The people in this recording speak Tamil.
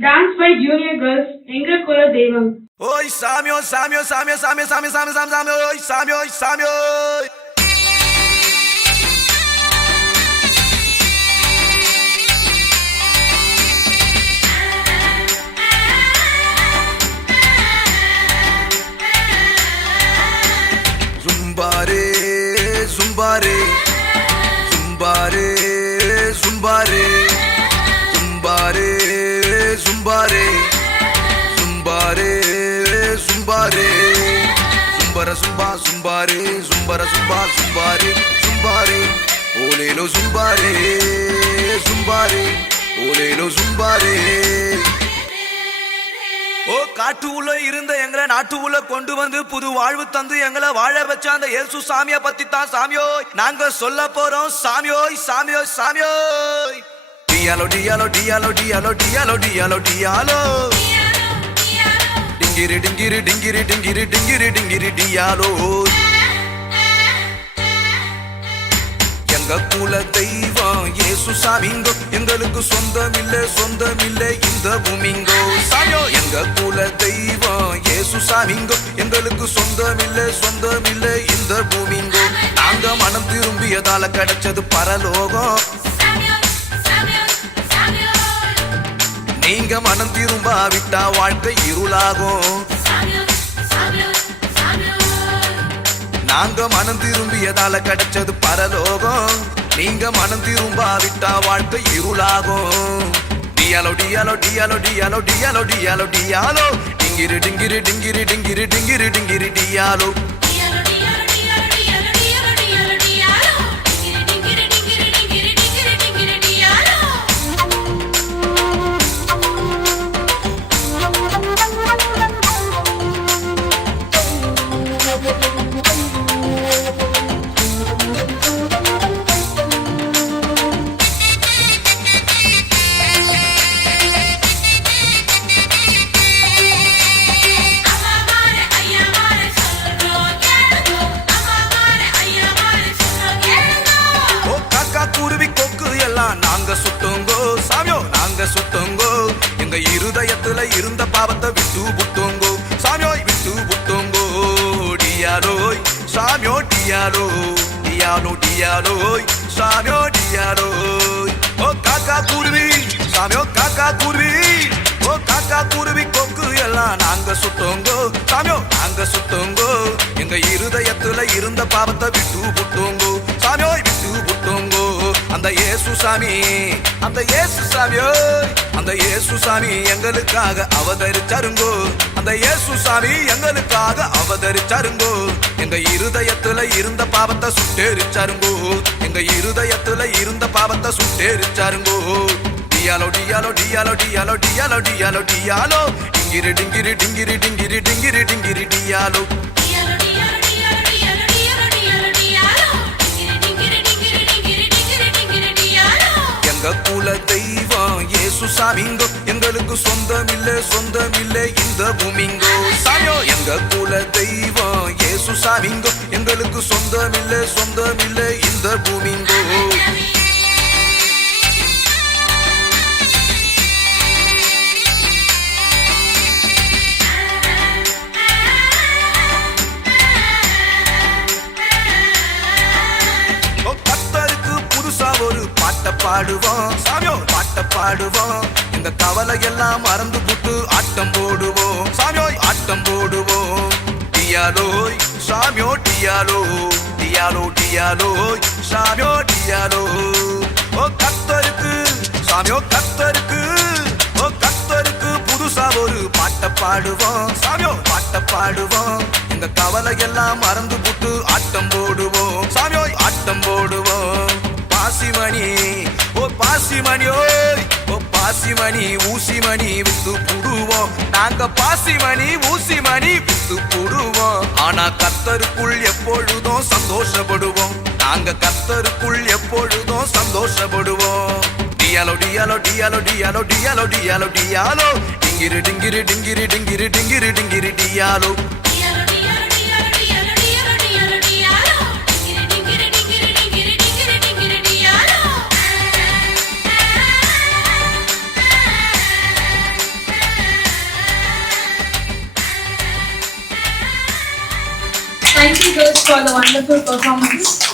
Dance by Junior Girls, எங்க குல தெய்வம். ஓய் சாமியோ சாமியோ சாமியோ சாமியோ சாமி சாமி சாமி சாமி ஓய் சாமியோ சாமியோ zumbare zumbare zumbare zumbare zumbare zumbare zumbare zumbare zumbara zumba zumbare zumbara zumba zumbare zumbare olelo zumbare zumbare olelo zumbare ஓ காட்டு உள்ள இருந்த எங்களை நாட்டு உள்ள கொண்டு வந்து புது வாழ்வு தந்து எங்களை வாழ வச்ச அந்த இயேசு சாமியை பத்தி தான் சாமியோ நாங்க சொல்ல போறோம் சாமியோ சாமியோ சாமியோ டியாலோ டியாலோ டியாலோ டியாலோ டியாலோ டியாலோ டியாலோ டிங்கிரி டிங்கிரி டிங்கிரி டிங்கிரி டிங்கிரி டிங்கிரி டியாலோ எங்க குல தெய்வம் இயேசு சாமிங்கோ எங்களுக்கு சொந்தமில்லை இந்த பூமிங்கோ சாமியோ எங்க குல தெய்வம் இயேசு சாமிங்கோ எங்களுக்கு சொந்தமில்லை இந்த பூமிங்கோ நாங்க மனம் திரும்பியதால கிடைச்சது பரலோகம் நீங்க மனம் திரும்பாவிட்டா வாழ்க்கை இருளாகும் நாங்க மனம் திரும்பியதால கிடைச்சது பரலோகம் நீங்க மனம் திரும்பாவிட்டா வாழ்க்கை இருளாகும் டியாலோ டியாலோ டியாலோ டியாலோ டியாலோ டியாலோ டியாலோ டிங்கிரி டிங்கிரி டிங்கிரி டிங்கிரி டிங்கிரி டிங்கிரி டியாலோ நாங்க சுட்டோங்கோ சாமியோ நாங்க சுட்டோங்கோ எங்க இருதயத்துல இருந்த பாவத்தை விட்டு புட்டோங்கோ சாமியோ விட்டு புட்டோங்கோ டியாலோய் சாமியோ டியாலோ டியாலோ டியாலோய் சாமியோ டியாலோய் ஓ காக்கா குருவி சாமியோ காக்கா குருவி ஓ காக்கா குருவி கொக்கு எல்லாம் நாங்க சுட்டோங்கோ சாமியோ நாங்க சுட்டோங்கோ எங்க இருதயத்துல இருந்த பாவத்தை விட்டு புட்டோங்கோ சாமியோ விட்டு புட்டோங்கோ அந்த இயேசு சாமி அந்த இயேசு சாமியோ அந்த இயேசு சாமி எங்களுக்காக அவதரிச்சாருங்கோ அந்த இயேசு சாமி எங்களுக்காக அவதரிச்சாருங்கோ எங்க இருதயத்துல இருந்த பாவத்தை சுட்டேரிச்சாருங்கோ எங்க இருதயத்துல இருந்த பாவத்தை சுட்டேரிச்சாருங்கோ டியாலோ டியாலோ டியாலோ டியாலோ டியாலோ டியாலோ டியாலோ டிங்கிரி டிங்கிரி டிங்கிரி டிங்கிரி டிங்கிரி டிங்கிரி டியாலோ எங்க குல தெய்வம் இயேசு சாமிங்கோ எங்களுக்கு சொந்தமில்லை இந்த பூமிங்கோ சாமியோ எங்க குல தெய்வம் இயேசு சாமிங்கோ எங்களுக்கு சொந்தமில்லை இந்த பூமிங்கோ ஒரு பாட்ட பாடுவோம் சாமியோ பாட்ட பாடுவோம் எங்க கவலை எல்லாம் மறந்து புட்டு ஆட்டம் போடுவோம் சாமியோ ஆட்டம் போடுவோம் டியாலோய் சாமியோ டியாலோ டியாலோ டியாலோய் சாமியோ டியாலோ ஓ கர்த்தருக்கு சாமியோ கர்த்தருக்கு ஓ கர்த்தருக்கு புதுசா ஒரு பாட்ட பாடுவோம் சாமியோ பாட்ட பாடுவோம் எங்க கவலை எல்லாம் மறந்து புட்டு ஆட்டம் போடுவோம் சாமியோ ஆட்டம் போடுவோம் பாசிமணி ஓ பாசிமணி ஓய் ஓ பாசிமணி ஊசிமணி வித்து புடுவோம் நாங்க பாசிமணி ஊசிமணி வித்து புடுவோம் ஆனா கர்த்தருக்குள் எப்பொழுதும் சந்தோஷப்படுவோம் நாங்க கர்த்தருக்குள் எப்பொழுதும் சந்தோஷப்படுவோம் டியாலோ டியாலோ டியாலோ டியாலோ டியாலோ டியாலோ டியாலோ டிங்கிரி டிங்கிரி டிங்கிரி டிங்கிரி டிங்கிரி டிங்கிரி டியாலோ Thank you girls for the wonderful performance.